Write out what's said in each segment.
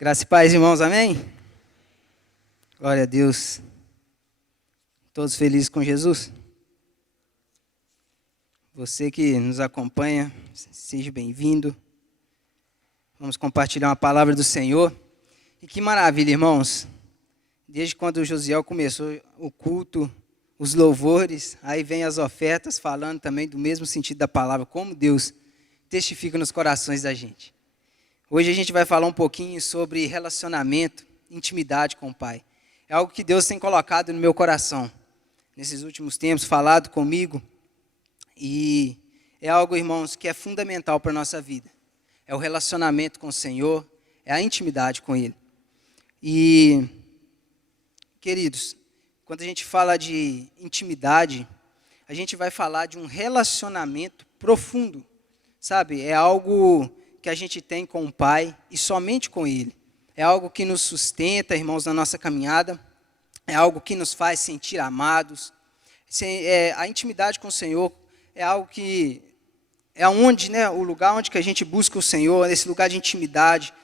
Graça e paz, irmãos, amém? Glória a Deus. Todos felizes com Jesus? Você que nos acompanha, seja bem-vindo. Vamos compartilhar uma palavra do Senhor. E que maravilha, irmãos. Desde quando o Josiel começou o culto, os louvores, aí vem as ofertas falando também do mesmo sentido da palavra, como Deus testifica nos corações da gente. Hoje a gente vai falar um pouquinho sobre relacionamento, intimidade com o Pai. É algo que Deus tem colocado no meu coração, nesses últimos tempos, falado comigo. E é algo, irmãos, que é fundamental para a nossa vida. É o relacionamento com o Senhor, é a intimidade com Ele. E, queridos, quando a gente fala de intimidade, a gente vai falar de um relacionamento profundo, sabe? É algo que a gente tem com o Pai e somente com Ele. É algo que nos sustenta, irmãos, na nossa caminhada. É algo que nos faz sentir amados. A intimidade com o Senhor é algo que é onde, o lugar onde que a gente busca o Senhor, esse lugar de intimidade.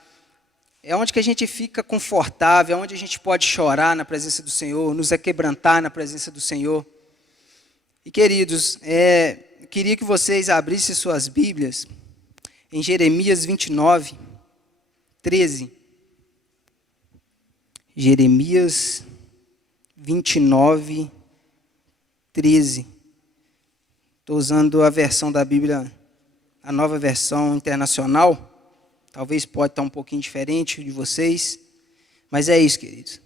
É onde que a gente fica confortável, é onde a gente pode chorar na presença do Senhor, nos aquebrantar na presença do Senhor. E, queridos, eu queria que vocês abrissem suas Bíblias em Jeremias 29, 13. Jeremias 29, 13. Estou usando a versão da Bíblia, a nova versão internacional. Talvez pode estar um pouquinho diferente de vocês. Mas é isso, queridos.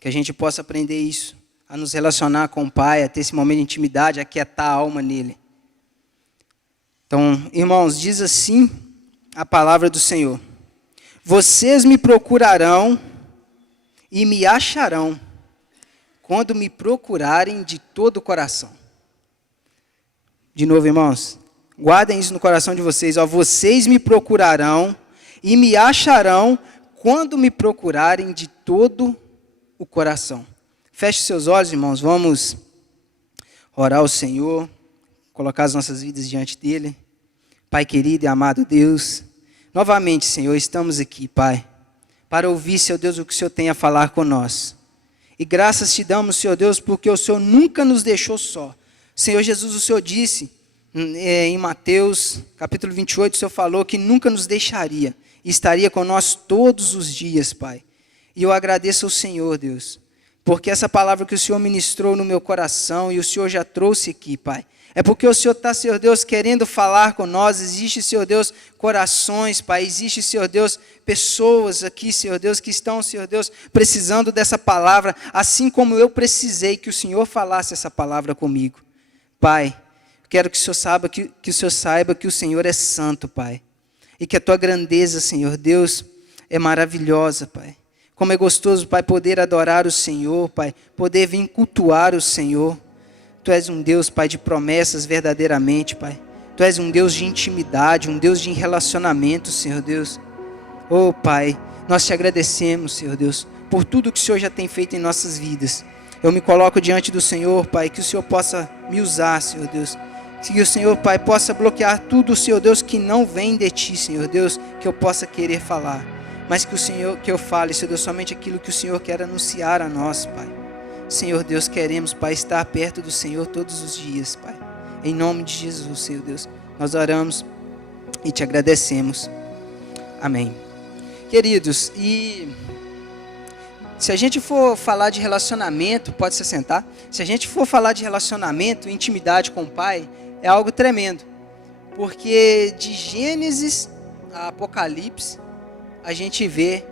Que a gente possa aprender isso, a nos relacionar com o Pai, a ter esse momento de intimidade, a aquietar a alma nele. Então, irmãos, diz assim a palavra do Senhor: vocês me procurarão e me acharão quando me procurarem de todo o coração. De novo, irmãos, guardem isso no coração de vocês. Vocês me procurarão e me acharão quando me procurarem de todo o coração. Feche seus olhos, irmãos, vamos orar ao Senhor, colocar as nossas vidas diante dEle. Pai querido e amado Deus, novamente, Senhor, estamos aqui, Pai, para ouvir, Senhor Deus, o que o Senhor tem a falar conosco. E graças te damos, Senhor Deus, porque o Senhor nunca nos deixou só. Senhor Jesus, o Senhor disse em Mateus, capítulo 28, o Senhor falou que nunca nos deixaria e estaria conosco todos os dias, Pai. E eu agradeço ao Senhor, Deus, porque essa palavra que o Senhor ministrou no meu coração e o Senhor já trouxe aqui, Pai, é porque o Senhor está, Senhor Deus, querendo falar com nós. Existe, Senhor Deus, corações, Pai. Existe, Senhor Deus, pessoas aqui, Senhor Deus, que estão, Senhor Deus, precisando dessa palavra, assim como eu precisei que o Senhor falasse essa palavra comigo. Pai, quero que o Senhor saiba que o Senhor é santo, Pai. E que a Tua grandeza, Senhor Deus, é maravilhosa, Pai. Como é gostoso, Pai, poder adorar o Senhor, Pai. Poder vir cultuar o Senhor. Tu és um Deus, Pai, de promessas verdadeiramente, Pai. Tu és um Deus de intimidade, um Deus de relacionamento, Senhor Deus. Oh, Pai, nós te agradecemos, Senhor Deus, por tudo que o Senhor já tem feito em nossas vidas. Eu me coloco diante do Senhor, Pai, que o Senhor possa me usar, Senhor Deus. Que o Senhor, Pai, possa bloquear tudo, Senhor Deus, que não vem de Ti, Senhor Deus, que eu possa querer falar. Mas que eu fale, Senhor Deus, somente aquilo que o Senhor quer anunciar a nós, Pai. Senhor Deus, queremos, Pai, estar perto do Senhor todos os dias, Pai. Em nome de Jesus, Senhor Deus, nós oramos e te agradecemos. Amém. Queridos, e se a gente for falar de relacionamento, pode se sentar. Se a gente for falar de relacionamento, intimidade com o Pai, é algo tremendo. Porque de Gênesis a Apocalipse, a gente vê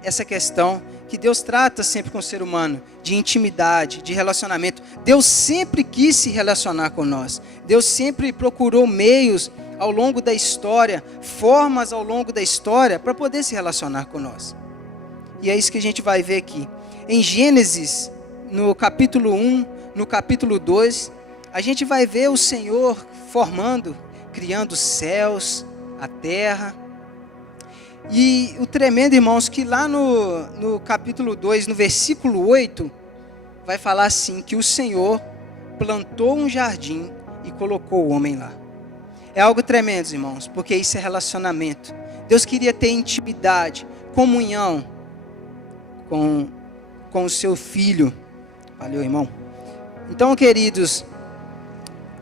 essa questão que Deus trata sempre com o ser humano, de intimidade, de relacionamento. Deus sempre quis se relacionar com nós. Deus sempre procurou meios ao longo da história, formas ao longo da história, para poder se relacionar com nós. E é isso que a gente vai ver aqui. Em Gênesis, no capítulo 1, no capítulo 2, a gente vai ver o Senhor formando, criando os céus, a terra. E o tremendo, irmãos, que lá no capítulo 2, no versículo 8, vai falar assim, que o Senhor plantou um jardim e colocou o homem lá. É algo tremendo, irmãos, porque isso é relacionamento. Deus queria ter intimidade, comunhão, com o seu filho. Valeu, irmão. Então, queridos,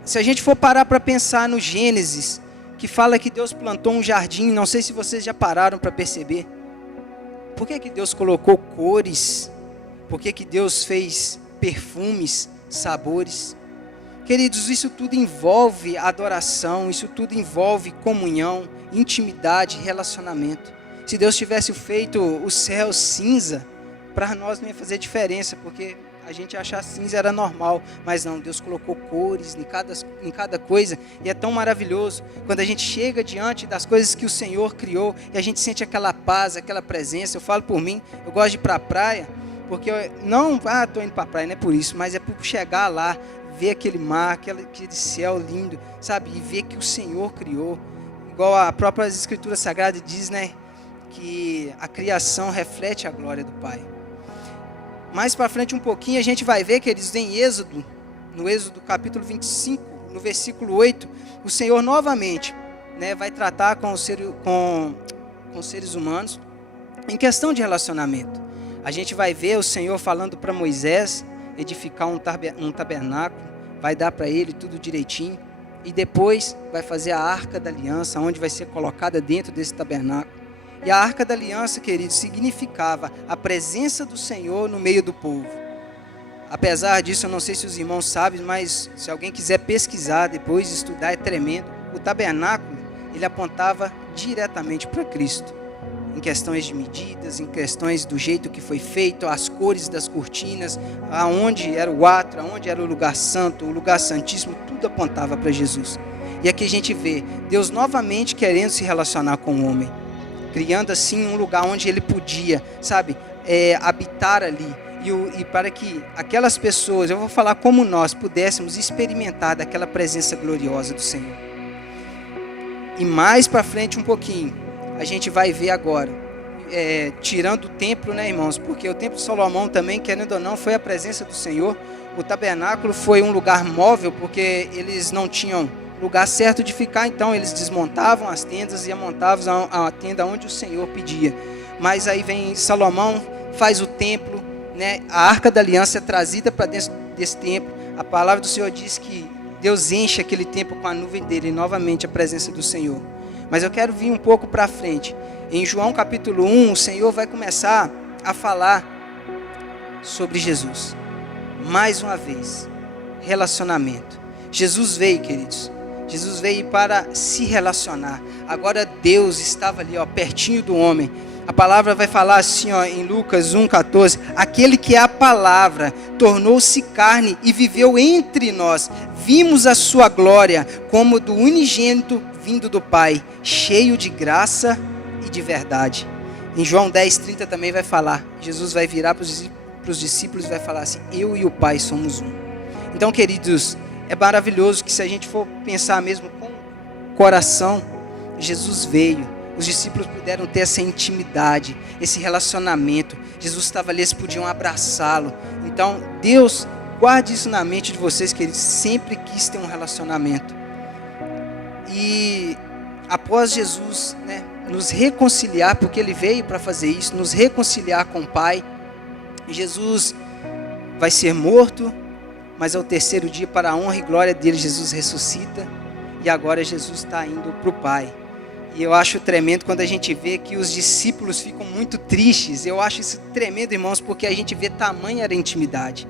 se a gente for parar para pensar no Gênesis, que fala que Deus plantou um jardim, não sei se vocês já pararam para perceber. Por que Deus colocou cores? Por que Deus fez perfumes, sabores? Queridos, isso tudo envolve adoração, isso tudo envolve comunhão, intimidade, relacionamento. Se Deus tivesse feito o céu cinza, para nós não ia fazer diferença, porque a gente achar cinza era normal, mas não, Deus colocou cores em cada coisa, e é tão maravilhoso, quando a gente chega diante das coisas que o Senhor criou, e a gente sente aquela paz, aquela presença. Eu falo por mim, eu gosto de ir para a praia, porque estou indo para a praia, não é por isso, mas é por chegar lá, ver aquele mar, aquele céu lindo, sabe, e ver que o Senhor criou, igual a própria Escritura Sagrada diz, né, que a criação reflete a glória do Pai. Mais para frente um pouquinho, a gente vai ver, queridos, em Êxodo, no Êxodo capítulo 25, no versículo 8, o Senhor novamente, né, vai tratar com os seres humanos em questão de relacionamento. A gente vai ver o Senhor falando para Moisés edificar um tabernáculo, vai dar para ele tudo direitinho, e depois vai fazer a Arca da Aliança, onde vai ser colocada dentro desse tabernáculo. E a Arca da Aliança, queridos, significava a presença do Senhor no meio do povo. Apesar disso, eu não sei se os irmãos sabem, mas se alguém quiser pesquisar depois, estudar, é tremendo. O tabernáculo, ele apontava diretamente para Cristo. Em questões de medidas, em questões do jeito que foi feito, as cores das cortinas, aonde era o átrio, aonde era o lugar santo, o lugar santíssimo, tudo apontava para Jesus. E aqui a gente vê Deus novamente querendo se relacionar com o homem, criando assim um lugar onde ele podia, sabe, habitar ali, e para que aquelas pessoas, eu vou falar como nós, pudéssemos experimentar daquela presença gloriosa do Senhor. E mais para frente um pouquinho, a gente vai ver agora, tirando o templo, né, irmãos, porque o templo de Salomão também, querendo ou não, foi a presença do Senhor. O tabernáculo foi um lugar móvel, porque eles não tinham lugar certo de ficar, então eles desmontavam as tendas e montavam a tenda onde o Senhor pedia. Mas aí vem Salomão, faz o templo, né? A Arca da Aliança é trazida para dentro desse templo. A palavra do Senhor diz que Deus enche aquele templo com a nuvem dele, e novamente a presença do Senhor. Mas eu quero vir um pouco para frente. Em João capítulo 1, o Senhor vai começar a falar sobre Jesus. Mais uma vez, relacionamento. Jesus veio, queridos. Jesus veio para se relacionar. Agora Deus estava ali, pertinho do homem. A palavra vai falar assim, em Lucas 1,14. Aquele que é a palavra tornou-se carne e viveu entre nós. Vimos a sua glória como do unigênito vindo do Pai, cheio de graça e de verdade. Em João 10,30 também vai falar. Jesus vai virar para os discípulos e vai falar assim: eu e o Pai somos um. Então, queridos, é maravilhoso que, se a gente for pensar mesmo com o coração, Jesus veio, os discípulos puderam ter essa intimidade, esse relacionamento. Jesus estava ali, eles podiam abraçá-lo. Então, Deus, guarde isso na mente de vocês, que Ele sempre quis ter um relacionamento. E após Jesus, né, nos reconciliar, porque Ele veio para fazer isso, nos reconciliar com o Pai, Jesus vai ser morto, mas ao terceiro dia, para a honra e glória dele, Jesus ressuscita, e agora Jesus está indo para o Pai. E eu acho tremendo quando a gente vê que os discípulos ficam muito tristes. Eu acho isso tremendo, irmãos, porque a gente vê tamanha era a intimidade.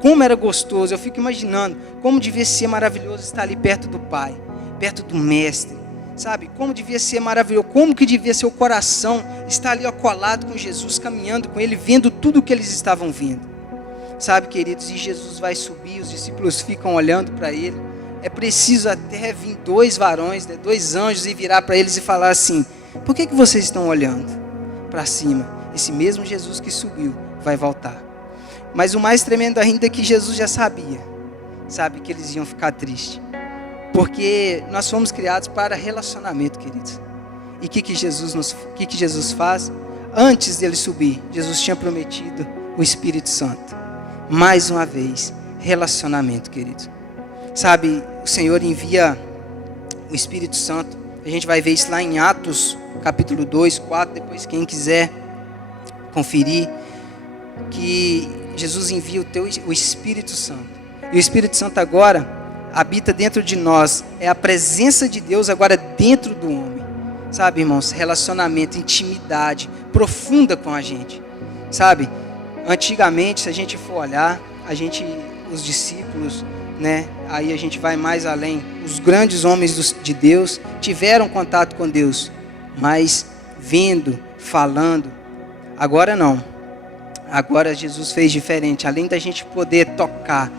Como era gostoso, eu fico imaginando como devia ser maravilhoso estar ali perto do Pai, perto do Mestre, sabe? Como devia ser maravilhoso, como que devia ser o coração estar ali colado com Jesus, caminhando com Ele, vendo tudo o que eles estavam vendo. Sabe, queridos, e Jesus vai subir, os discípulos ficam olhando para Ele. É preciso até vir dois varões, né, dois anjos, e virar para eles e falar assim: por que vocês estão olhando para cima? Esse mesmo Jesus que subiu vai voltar. Mas o mais tremendo ainda é que Jesus já sabia, sabe, que eles iam ficar tristes. Porque nós fomos criados para relacionamento, queridos. E o que Jesus faz? Antes dele subir, Jesus tinha prometido o Espírito Santo. Mais uma vez, relacionamento, queridos. Sabe, o Senhor envia o Espírito Santo. A gente vai ver isso lá em Atos, capítulo 2, 4, depois quem quiser conferir. que Jesus envia o Espírito Santo. E o Espírito Santo agora habita dentro de nós. É a presença de Deus agora dentro do homem. Sabe, irmãos? Relacionamento, intimidade profunda com a gente. Sabe? Antigamente, se a gente for olhar, os discípulos, né? Aí a gente vai mais além. Os grandes homens de Deus tiveram contato com Deus, mas vendo, falando. Agora não. Agora Jesus fez diferente. Além da gente poder tocar,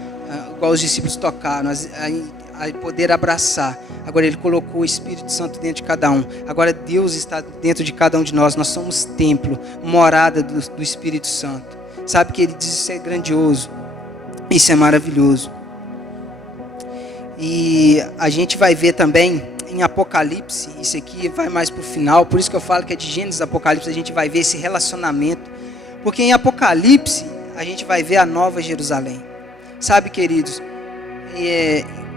igual os discípulos tocaram, a poder abraçar. Agora Ele colocou o Espírito Santo dentro de cada um. Agora Deus está dentro de cada um de nós. Nós somos templo, morada do Espírito Santo. Sabe que Ele diz isso é grandioso. Isso é maravilhoso. E a gente vai ver também em Apocalipse, isso aqui vai mais para o final, por isso que eu falo que é de Gênesis a Apocalipse, a gente vai ver esse relacionamento. Porque em Apocalipse a gente vai ver a Nova Jerusalém. Sabe, queridos,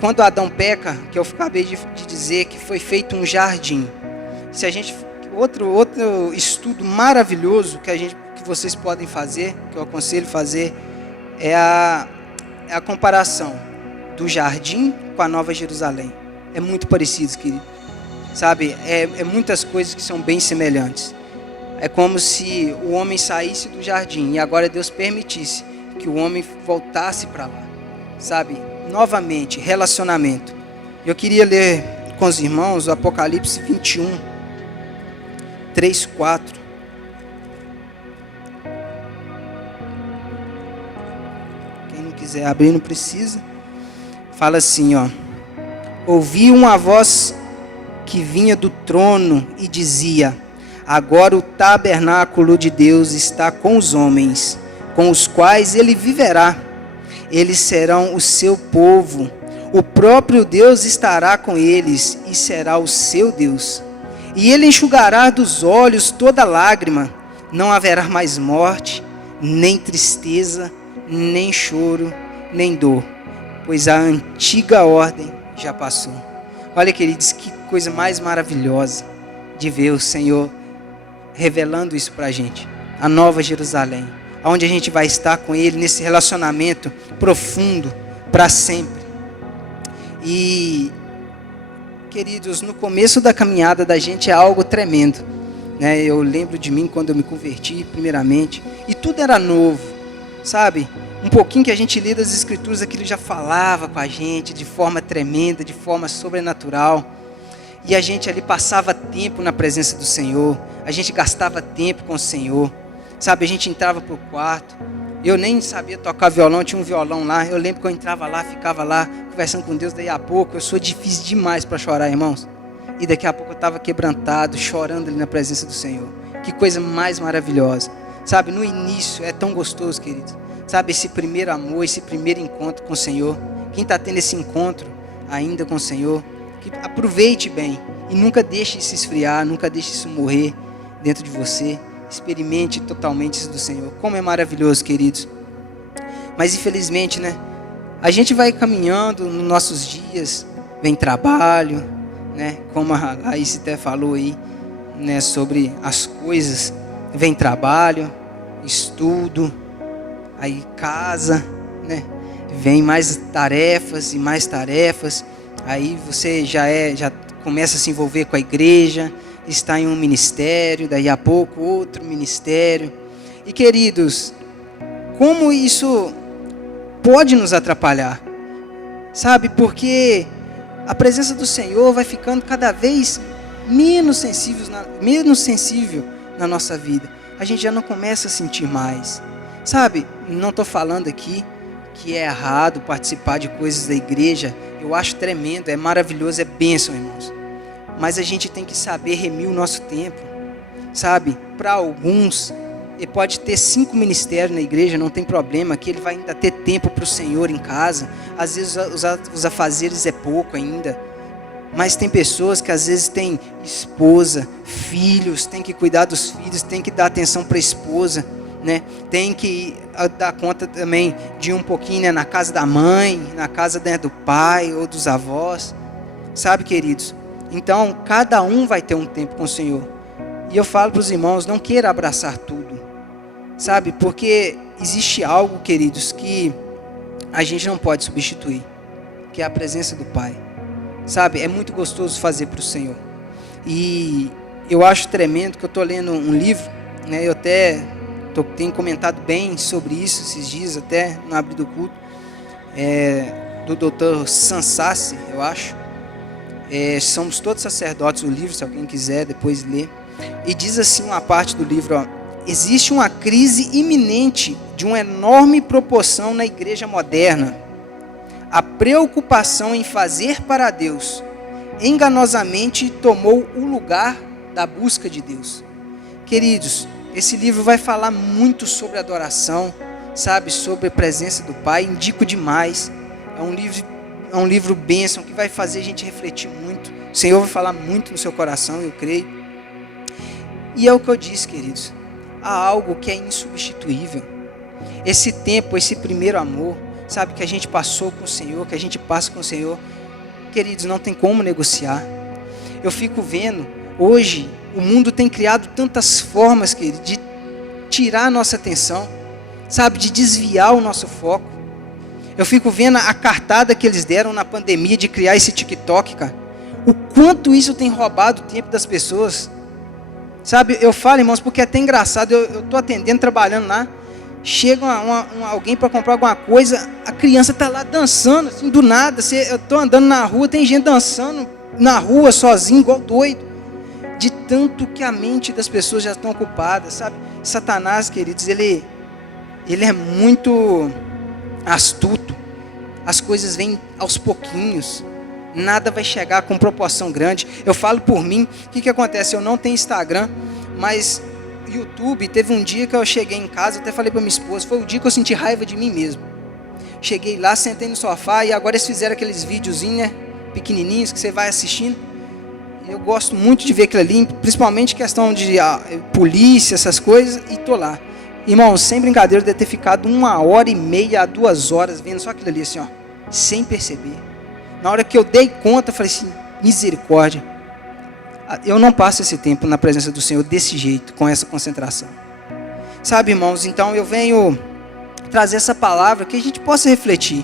quando Adão peca, que eu acabei de dizer que foi feito um jardim. Se a gente outro estudo maravilhoso que vocês podem fazer, que eu aconselho fazer, é a comparação do jardim com a Nova Jerusalém. É muito parecido, querido. Sabe, é muitas coisas que são bem semelhantes. É como se o homem saísse do jardim e agora Deus permitisse que o homem voltasse para lá. Sabe, novamente, relacionamento. Eu queria ler com os irmãos o Apocalipse 21, 3, 4. Quem não quiser abrir não precisa. Fala assim, ó. Ouvi uma voz que vinha do trono e dizia: agora o tabernáculo de Deus está com os homens, com os quais ele viverá. Eles serão o seu povo. O próprio Deus estará com eles e será o seu Deus. E ele enxugará dos olhos toda lágrima. Não haverá mais morte, nem tristeza, nem choro, nem dor, pois a antiga ordem já passou. Olha, queridos, que coisa mais maravilhosa de ver o Senhor revelando isso para a gente. A Nova Jerusalém, onde a gente vai estar com Ele nesse relacionamento profundo para sempre. E, queridos, no começo da caminhada da gente é algo tremendo, né? Eu lembro de mim quando eu me converti, primeiramente, e tudo era novo, sabe? Um pouquinho que a gente lê das Escrituras, aquilo já falava com a gente de forma tremenda, de forma sobrenatural. E a gente ali passava tempo na presença do Senhor. A gente gastava tempo com o Senhor. Sabe, a gente entrava para o quarto. Eu nem sabia tocar violão, tinha um violão lá. Eu lembro que eu entrava lá, ficava lá, conversando com Deus. Daí a pouco, eu sou difícil demais para chorar, irmãos. E daqui a pouco eu estava quebrantado, chorando ali na presença do Senhor. Que coisa mais maravilhosa. Sabe, no início é tão gostoso, queridos. Sabe, esse primeiro amor, esse primeiro encontro com o Senhor. Quem está tendo esse encontro ainda com o Senhor, que aproveite bem. E nunca deixe isso esfriar, nunca deixe isso morrer dentro de você. Experimente totalmente isso do Senhor. Como é maravilhoso, queridos. Mas infelizmente, né? A gente vai caminhando nos nossos dias. Vem trabalho, né? Como a Raíssa até falou aí, né? Sobre as coisas. Vem trabalho, estudo. Aí casa, né? Vem mais tarefas e mais tarefas. Aí você já começa a se envolver com a igreja, está em um ministério, daí a pouco outro ministério. E queridos, como isso pode nos atrapalhar? Sabe, porque a presença do Senhor vai ficando cada vez menos sensível na nossa vida. A gente já não começa a sentir mais. Sabe, não estou falando aqui que é errado participar de coisas da igreja. Eu acho tremendo, é maravilhoso, é bênção, irmãos. Mas a gente tem que saber remir o nosso tempo. Sabe, para alguns, ele pode ter 5 ministérios na igreja, não tem problema, que ele vai ainda ter tempo para o Senhor em casa. Às vezes os afazeres é pouco ainda. Mas tem pessoas que às vezes têm esposa, filhos, tem que cuidar dos filhos, tem que dar atenção para a esposa. Né? Tem que dar conta também de um pouquinho, né? Na casa da mãe, na casa, né, do pai ou dos avós, sabe, queridos? Então, cada um vai ter um tempo com o Senhor. E eu falo para os irmãos, não queira abraçar tudo, sabe? Porque existe algo, queridos, que a gente não pode substituir, que é a presença do Pai. Sabe, é muito gostoso fazer para o Senhor. E eu acho tremendo que eu estou lendo um livro, né? Eu até tenho comentado bem sobre isso esses dias, até no Abrir do Culto, do Dr. Sansassi, eu acho. Somos todos sacerdotes, o livro, se alguém quiser depois ler. E diz assim uma parte do livro, ó: existe uma crise iminente de uma enorme proporção na igreja moderna. A preocupação em fazer para Deus enganosamente tomou o lugar da busca de Deus. Queridos, esse livro vai falar muito sobre adoração, sabe, sobre a presença do Pai. Indico demais. É um livro bênção que vai fazer a gente refletir muito. O Senhor vai falar muito no seu coração, eu creio. E é o que eu disse, queridos. Há algo que é insubstituível. Esse tempo, esse primeiro amor, sabe, que a gente passou com o Senhor, que a gente passa com o Senhor, queridos, não tem como negociar. Eu fico vendo, hoje, o mundo tem criado tantas formas, queridos, de tirar a nossa atenção, sabe, de desviar o nosso foco. Eu fico vendo a cartada que eles deram na pandemia de criar esse TikTok, cara. O quanto isso tem roubado o tempo das pessoas. Sabe, eu falo, irmãos, porque é até engraçado, eu estou atendendo, trabalhando lá, chega alguém para comprar alguma coisa, a criança está lá dançando, assim, do nada. Eu estou andando na rua, tem gente dançando na rua, sozinho, igual doido. De tanto que a mente das pessoas já estão ocupadas, sabe? Satanás, queridos, ele é muito astuto. As coisas vêm aos pouquinhos. Nada vai chegar com proporção grande. Eu falo por mim, o que acontece? Eu não tenho Instagram, mas YouTube, teve um dia que eu cheguei em casa, até falei para minha esposa, foi o dia que eu senti raiva de mim mesmo. Cheguei lá, sentei no sofá, e agora eles fizeram aqueles videozinhos, né, pequenininhos, que você vai assistindo. Eu gosto muito de ver aquilo ali, principalmente questão de polícia, essas coisas, e tô lá. Irmão, sem brincadeira, eu deve ter ficado 1h30 a 2 horas vendo só aquilo ali, assim, ó, sem perceber. Na hora que eu dei conta, eu falei assim, misericórdia. Eu não passo esse tempo na presença do Senhor desse jeito, com essa concentração. Sabe, irmãos, então eu venho trazer essa palavra que a gente possa refletir.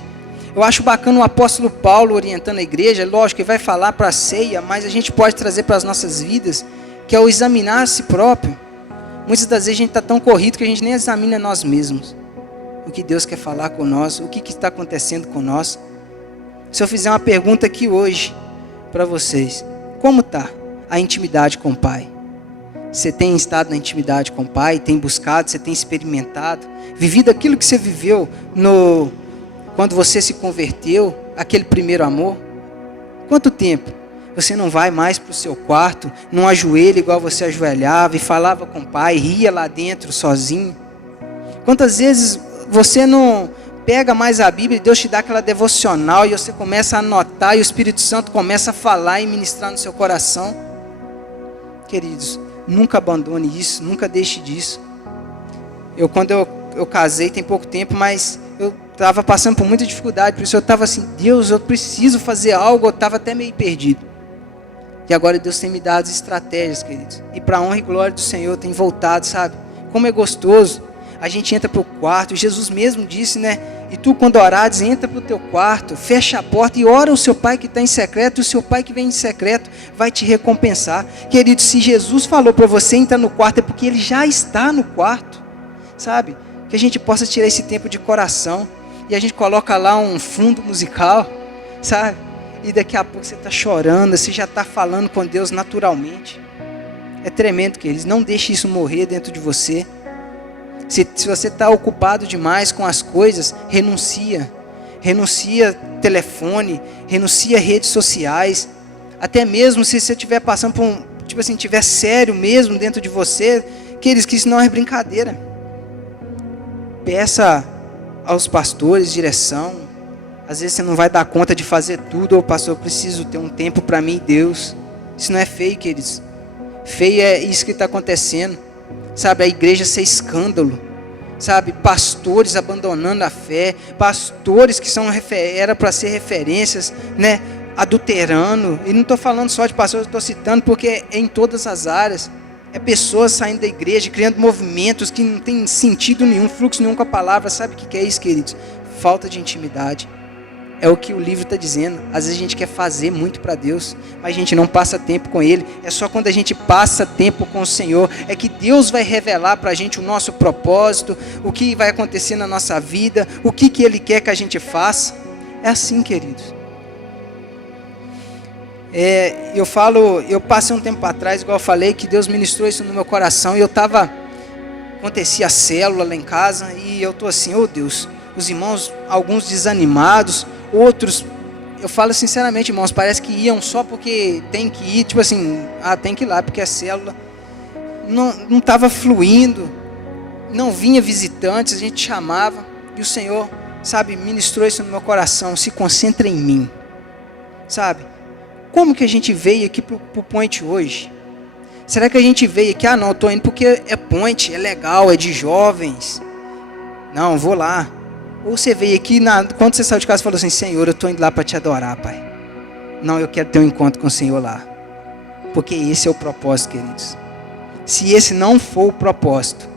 Eu acho bacana o apóstolo Paulo orientando a igreja, lógico que ele vai falar para a ceia, mas a gente pode trazer para as nossas vidas, que é o examinar a si próprio. Muitas das vezes a gente está tão corrido que a gente nem examina nós mesmos. O que Deus quer falar com nós, o que está acontecendo com nós. Se eu fizer uma pergunta aqui hoje para vocês, como está a intimidade com o Pai? Você tem estado na intimidade com o Pai, tem buscado, você tem experimentado, vivido aquilo que você viveu quando você se converteu, aquele primeiro amor? Quanto tempo você não vai mais para o seu quarto, não ajoelha igual você ajoelhava e falava com o Pai, ria lá dentro sozinho? Quantas vezes você não pega mais a Bíblia e Deus te dá aquela devocional e você começa a anotar e o Espírito Santo começa a falar e ministrar no seu coração? Queridos, nunca abandone isso, nunca deixe disso. Quando eu casei tem pouco tempo, mas eu estava passando por muita dificuldade, por isso eu estava assim, Deus, eu preciso fazer algo, eu estava até meio perdido. E agora Deus tem me dado estratégias, queridos. E para a honra e glória do Senhor, tem voltado, sabe? Como é gostoso. A gente entra para o quarto, Jesus mesmo disse, né? E tu, quando orares, entra para o teu quarto, fecha a porta e ora ao seu Pai que está em secreto, e o seu Pai que vem em secreto vai te recompensar. Querido, se Jesus falou para você entrar no quarto, é porque Ele já está no quarto, sabe? Que a gente possa tirar esse tempo de coração, e a gente coloca lá um fundo musical, sabe? E daqui a pouco você está chorando, você já está falando com Deus naturalmente. É tremendo, queridos, não deixe isso morrer dentro de você. Se você está ocupado demais com as coisas, renuncia telefone, renuncia redes sociais, até mesmo se você estiver passando por estiver sério mesmo dentro de você, queridos, que isso não é brincadeira. Peça aos pastores direção. Às vezes você não vai dar conta de fazer tudo, ou pastor, eu preciso ter um tempo para mim e Deus. Isso não é feio, queridos. Feio é isso que está acontecendo. Sabe, a igreja ser escândalo, sabe, pastores abandonando a fé, pastores que era para ser referências, né, adulterando, e não estou falando só de pastores, estou citando porque é em todas as áreas, É pessoas saindo da igreja, criando movimentos que não tem sentido nenhum, fluxo nenhum com a palavra. Sabe o que é isso, queridos? Falta de intimidade. É o que o livro está dizendo. Às vezes a gente quer fazer muito para Deus, mas a gente não passa tempo com Ele. É só quando a gente passa tempo com o Senhor, é que Deus vai revelar para a gente o nosso propósito, o que vai acontecer na nossa vida, o que Ele quer que a gente faça. É assim, queridos. Eu passei um tempo atrás, igual eu falei, que Deus ministrou isso no meu coração, e acontecia a célula lá em casa, e eu estou assim, oh Deus, os irmãos, alguns desanimados, outros, eu falo sinceramente, irmãos, parece que iam só porque tem que ir, tipo assim, tem que ir lá, porque a célula não estava fluindo, não vinha visitantes, a gente chamava, e o Senhor, sabe, ministrou isso no meu coração, se concentra em mim, sabe? Como que a gente veio aqui para o Point hoje? Será que a gente veio aqui, não, estou indo porque é Point, é legal, é de jovens. Não, vou lá. Ou você veio aqui, quando você saiu de casa, falou assim, Senhor, eu estou indo lá para te adorar, Pai. Não, eu quero ter um encontro com o Senhor lá. Porque esse é o propósito, queridos. Se esse não for o propósito,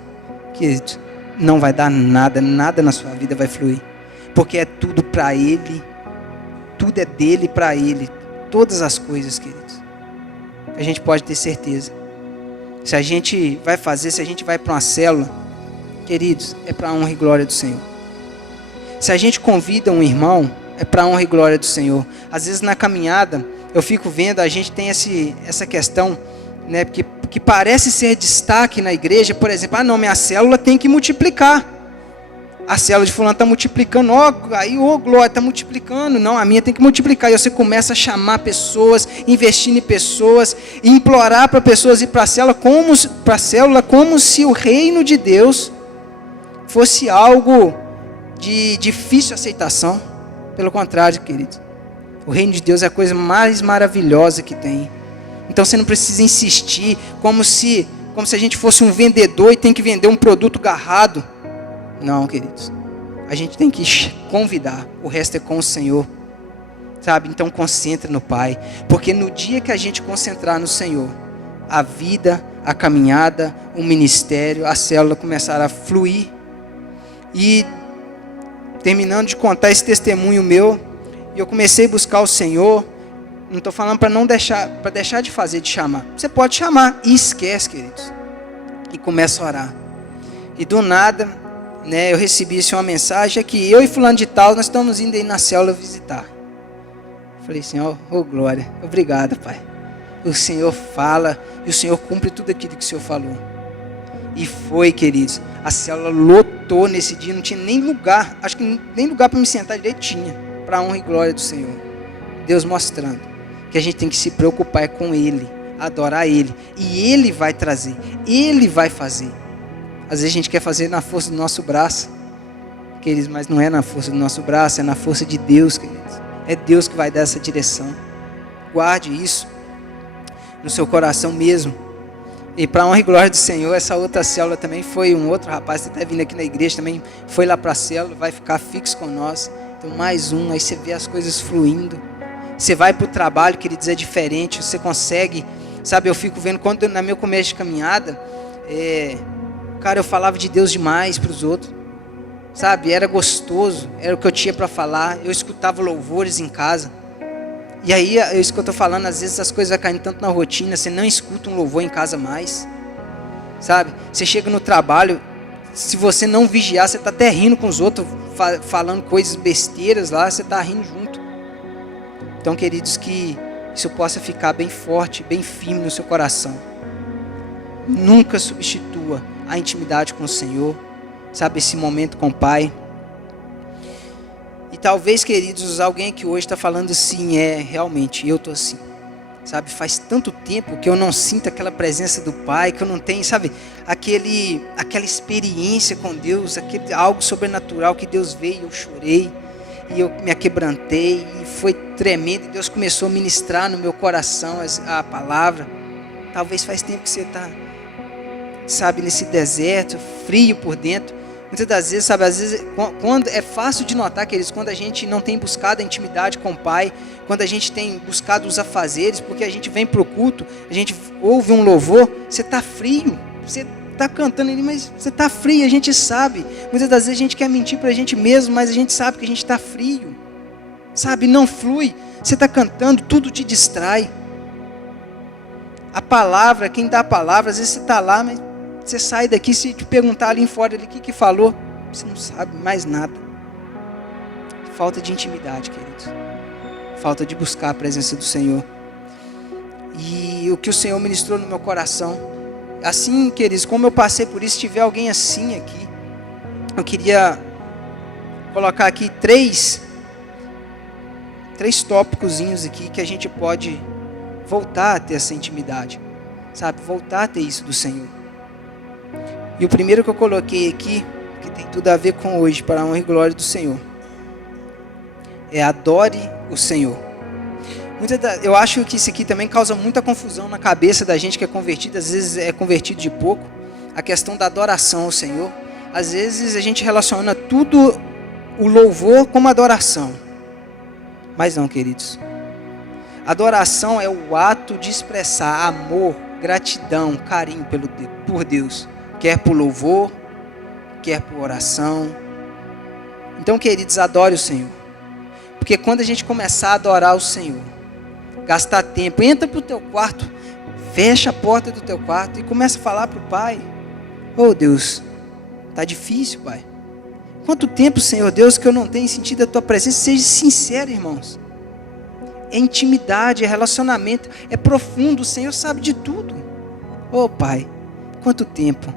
queridos, não vai dar nada na sua vida vai fluir. Porque é tudo para Ele, tudo é dele para Ele. Todas as coisas, queridos, a gente pode ter certeza. Se a gente vai fazer, se a gente vai para uma célula, queridos, é para a honra e glória do Senhor. Se a gente convida um irmão, é para a honra e glória do Senhor. Às vezes na caminhada, eu fico vendo, a gente tem essa questão, né, que parece ser destaque na igreja, por exemplo, não, minha célula tem que multiplicar. A célula de fulano está multiplicando, glória, está multiplicando. Não, a minha tem que multiplicar. E você começa a chamar pessoas, investir em pessoas, implorar para pessoas ir para a célula como se o reino de Deus fosse algo de difícil aceitação. Pelo contrário, querido, o reino de Deus é a coisa mais maravilhosa que tem. Então você não precisa insistir como se a gente fosse um vendedor e tem que vender um produto garrado. Não, queridos, a gente tem que convidar, o resto é com o Senhor, sabe? Então concentra no Pai, porque no dia que a gente concentrar no Senhor, a vida, a caminhada, o ministério, a célula começará a fluir. E terminando de contar esse testemunho meu, eu comecei a buscar o Senhor. Não estou falando para deixar de fazer, de chamar. Você pode chamar e esquece, queridos, e começa a orar. E do nada, né, eu recebi uma mensagem que eu e fulano de tal, nós estamos indo aí na célula visitar. Falei, Senhor, glória, obrigado, Pai. O Senhor fala e o Senhor cumpre tudo aquilo que o Senhor falou. E foi, queridos, a célula lotou nesse dia, não tinha nem lugar, acho que nem lugar para me sentar direito tinha, para a honra e glória do Senhor. Deus mostrando que a gente tem que se preocupar com Ele, adorar Ele, e Ele vai trazer, Ele vai fazer. Às vezes a gente quer fazer na força do nosso braço, queridos, mas não é na força do nosso braço, é na força de Deus, queridos. É Deus que vai dar essa direção. Guarde isso no seu coração mesmo. E para a honra e glória do Senhor, essa outra célula também foi um outro rapaz que está vindo aqui na igreja, também foi lá para a célula, vai ficar fixo com nós. Então mais um, aí você vê as coisas fluindo. Você vai para o trabalho, queridos, é diferente, você consegue, sabe, eu fico vendo, quando na meu começo de caminhada, cara, eu falava de Deus demais para os outros, sabe, era gostoso, era o que eu tinha para falar, eu escutava louvores em casa, e aí, é isso que eu estou falando, às vezes as coisas vão caindo tanto na rotina, você não escuta um louvor em casa mais, sabe, você chega no trabalho, se você não vigiar, você está até rindo com os outros, falando coisas besteiras lá, você está rindo junto. Então, queridos, que isso possa ficar bem forte, bem firme no seu coração. Nunca substitua a intimidade com o Senhor, sabe, esse momento com o Pai. E talvez, queridos, alguém que hoje está falando assim, realmente, eu estou assim, sabe, faz tanto tempo que eu não sinto aquela presença do Pai, que eu não tenho, sabe, aquela experiência com Deus, algo sobrenatural que Deus veio, eu chorei, e eu me aquebrantei, e foi tremendo, e Deus começou a ministrar no meu coração a palavra. Talvez faz tempo que você está, sabe, nesse deserto, frio por dentro, Muitas das vezes, sabe, às vezes, quando é fácil de notar, queridos, quando a gente não tem buscado a intimidade com o Pai, quando a gente tem buscado os afazeres, porque a gente vem para o culto, a gente ouve um louvor, você está frio, você está cantando ali, mas você está frio, a gente sabe. Muitas das vezes a gente quer mentir para a gente mesmo, mas a gente sabe que a gente está frio, sabe, não flui. Você está cantando, tudo te distrai. A palavra, quem dá a palavra, às vezes você está lá, mas você sai daqui, se te perguntar ali em fora, o que falou, você não sabe mais nada. Falta de intimidade, queridos. Falta de buscar a presença do Senhor. E o que o Senhor ministrou no meu coração, assim, queridos, como eu passei por isso, se tiver alguém assim aqui, eu queria colocar aqui três tópicozinhos aqui que a gente pode voltar a ter essa intimidade, sabe? Voltar a ter isso do Senhor. E o primeiro que eu coloquei aqui, que tem tudo a ver com hoje, para a honra e glória do Senhor, é adore o Senhor. Eu acho que isso aqui também causa muita confusão na cabeça da gente que é convertido, às vezes é convertido de pouco, a questão da adoração ao Senhor. Às vezes a gente relaciona tudo, o louvor, como adoração. Mas não, queridos. Adoração é o ato de expressar amor, gratidão, carinho por Deus. Quer por louvor, quer por oração. Então, queridos, adore o Senhor. Porque quando a gente começar a adorar o Senhor, gastar tempo, entra para o teu quarto, fecha a porta do teu quarto e começa a falar para o Pai. Oh Deus, está difícil, Pai. Quanto tempo, Senhor Deus, que eu não tenho sentido a Tua presença? Seja sincero, irmãos. É intimidade, é relacionamento, é profundo. O Senhor sabe de tudo. Oh Pai, quanto tempo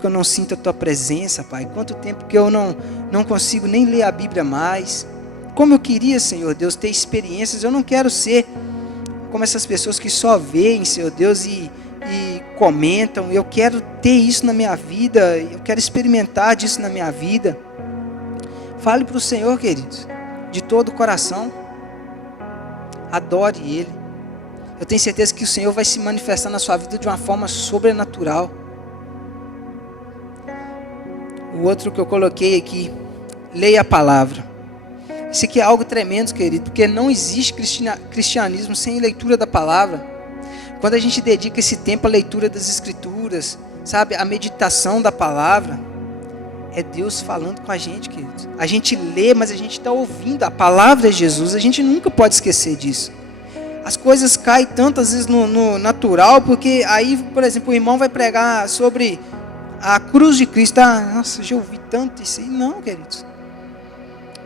que eu não sinto a Tua presença, Pai. Quanto tempo que eu não consigo nem ler a Bíblia mais. Como eu queria, Senhor Deus, ter experiências. Eu não quero ser como essas pessoas que só veem, Senhor Deus, e comentam. Eu quero ter isso na minha vida. Eu quero experimentar disso na minha vida. Fale para o Senhor, queridos, de todo o coração. Adore Ele. Eu tenho certeza que o Senhor vai se manifestar na sua vida de uma forma sobrenatural. O outro que eu coloquei aqui, leia a palavra. Isso aqui é algo tremendo, querido, porque não existe cristianismo sem leitura da palavra. Quando a gente dedica esse tempo à leitura das Escrituras, sabe, a meditação da palavra, é Deus falando com a gente, queridos. A gente lê, mas a gente está ouvindo. A palavra é Jesus, a gente nunca pode esquecer disso. As coisas caem tantas vezes no natural, porque aí, por exemplo, o irmão vai pregar sobre a cruz de Cristo. Nossa, já ouvi tanto isso aí. Não, queridos.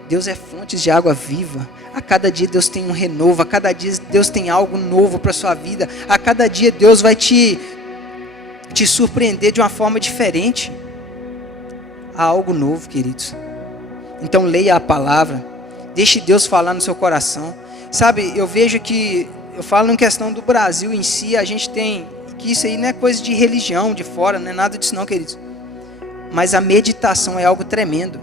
Deus é fonte de água viva. A cada dia Deus tem um renovo. A cada dia Deus tem algo novo para a sua vida. A cada dia Deus vai te surpreender de uma forma diferente. Há algo novo, queridos. Então leia a palavra. Deixe Deus falar no seu coração. Sabe, eu vejo que, eu falo em questão do Brasil em si, a gente tem, que isso aí não é coisa de religião de fora, não é nada disso não, queridos. Mas a meditação é algo tremendo.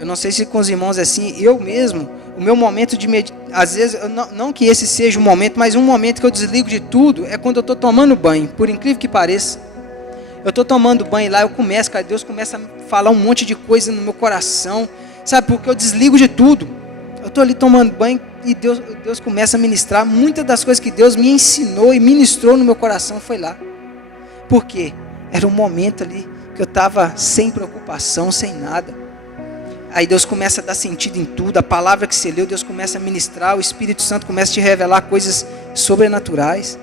Eu não sei se com os irmãos é assim, eu mesmo, o meu momento de meditação, às vezes, não que esse seja o momento, mas um momento que eu desligo de tudo é quando eu estou tomando banho, por incrível que pareça. Eu estou tomando banho lá, eu começo, cara, Deus começa a falar um monte de coisa no meu coração, sabe, porque eu desligo de tudo. Eu estou ali tomando banho e Deus começa a ministrar. Muitas das coisas que Deus me ensinou e ministrou no meu coração foi lá. Por quê? Era um momento ali que eu estava sem preocupação, sem nada. Aí Deus começa a dar sentido em tudo. A palavra que você leu, Deus começa a ministrar. O Espírito Santo começa a te revelar coisas sobrenaturais.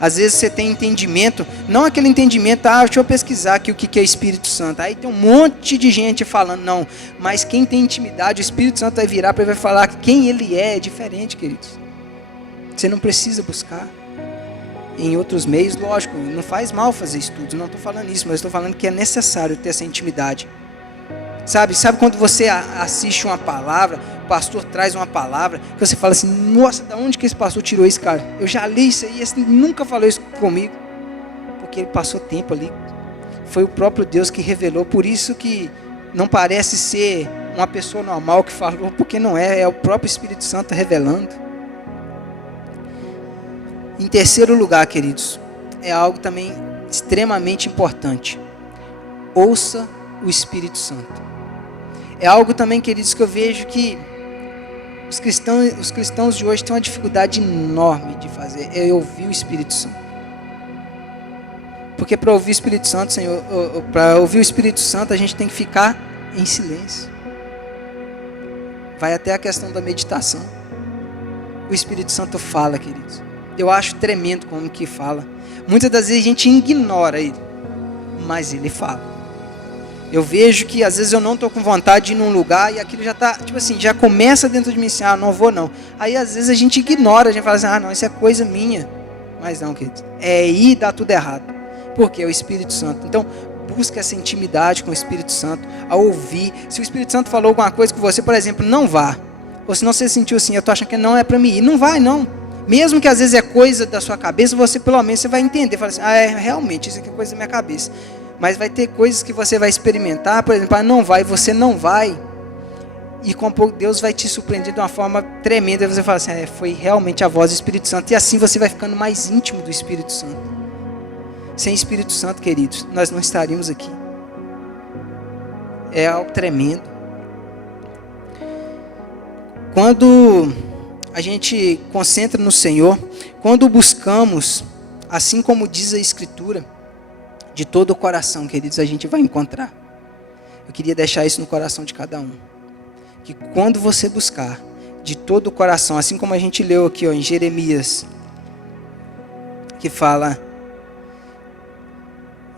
Às vezes você tem entendimento, não aquele entendimento, deixa eu pesquisar aqui o que é Espírito Santo. Aí tem um monte de gente falando, não, mas quem tem intimidade, o Espírito Santo vai virar para ele e vai falar que quem ele é diferente, queridos. Você não precisa buscar em outros meios, lógico, não faz mal fazer estudos, não estou falando isso, mas estou falando que é necessário ter essa intimidade. Sabe quando você assiste uma palavra, o pastor traz uma palavra, que você fala assim, nossa, da onde que esse pastor tirou isso, cara? Eu já li isso aí, esse nunca falou isso comigo. Porque ele passou tempo ali. Foi o próprio Deus que revelou, por isso que não parece ser uma pessoa normal que falou, porque não é o próprio Espírito Santo revelando. Em terceiro lugar, queridos, é algo também extremamente importante. ouça o Espírito Santo. É algo também, queridos, que eu vejo que os cristãos de hoje têm uma dificuldade enorme de fazer, é ouvir o Espírito Santo. Porque para ouvir o Espírito Santo, Senhor, para ouvir o Espírito Santo, a gente tem que ficar em silêncio. Vai até a questão da meditação. O Espírito Santo fala, queridos. Eu acho tremendo como que fala. Muitas das vezes a gente ignora ele, mas ele fala. Eu vejo que às vezes eu não estou com vontade de ir num lugar e aquilo já está, tipo assim, já começa dentro de mim assim, não vou não. Aí às vezes a gente ignora, a gente fala assim, não, isso é coisa minha. Mas não, queridos, é ir dar tudo errado. Porque é o Espírito Santo. Então, busca essa intimidade com o Espírito Santo, a ouvir. Se o Espírito Santo falou alguma coisa com você, por exemplo, não vá. Ou se não você sentiu assim, eu estou achando que não é para mim ir, não vai não. Mesmo que às vezes é coisa da sua cabeça, você pelo menos você vai entender. Fala assim, realmente, isso aqui é coisa da minha cabeça. Mas vai ter coisas que você vai experimentar, por exemplo, não vai, você não vai. E com pouco Deus vai te surpreender de uma forma tremenda. E você fala assim, foi realmente a voz do Espírito Santo. E assim você vai ficando mais íntimo do Espírito Santo. Sem Espírito Santo, queridos, nós não estaríamos aqui. É algo tremendo. Quando a gente concentra no Senhor, quando buscamos, assim como diz a Escritura, de todo o coração, queridos, a gente vai encontrar. Eu queria deixar isso no coração de cada um. Que quando você buscar de todo o coração, assim como a gente leu aqui em Jeremias, que fala,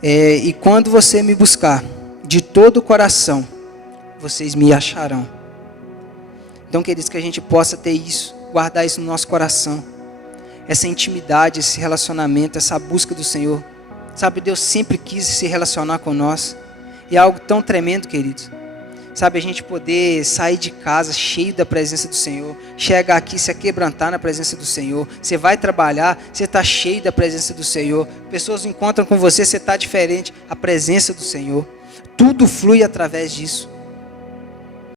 e quando você me buscar de todo o coração, vocês me acharão. Então, queridos, que a gente possa ter isso, guardar isso no nosso coração. Essa intimidade, esse relacionamento, essa busca do Senhor. Sabe, Deus sempre quis se relacionar com nós. E é algo tão tremendo, queridos. Sabe, a gente poder sair de casa cheio da presença do Senhor. Chegar aqui, se aquebrantar na presença do Senhor. Você vai trabalhar, você está cheio da presença do Senhor. Pessoas encontram com você, você está diferente. A presença do Senhor. Tudo flui através disso.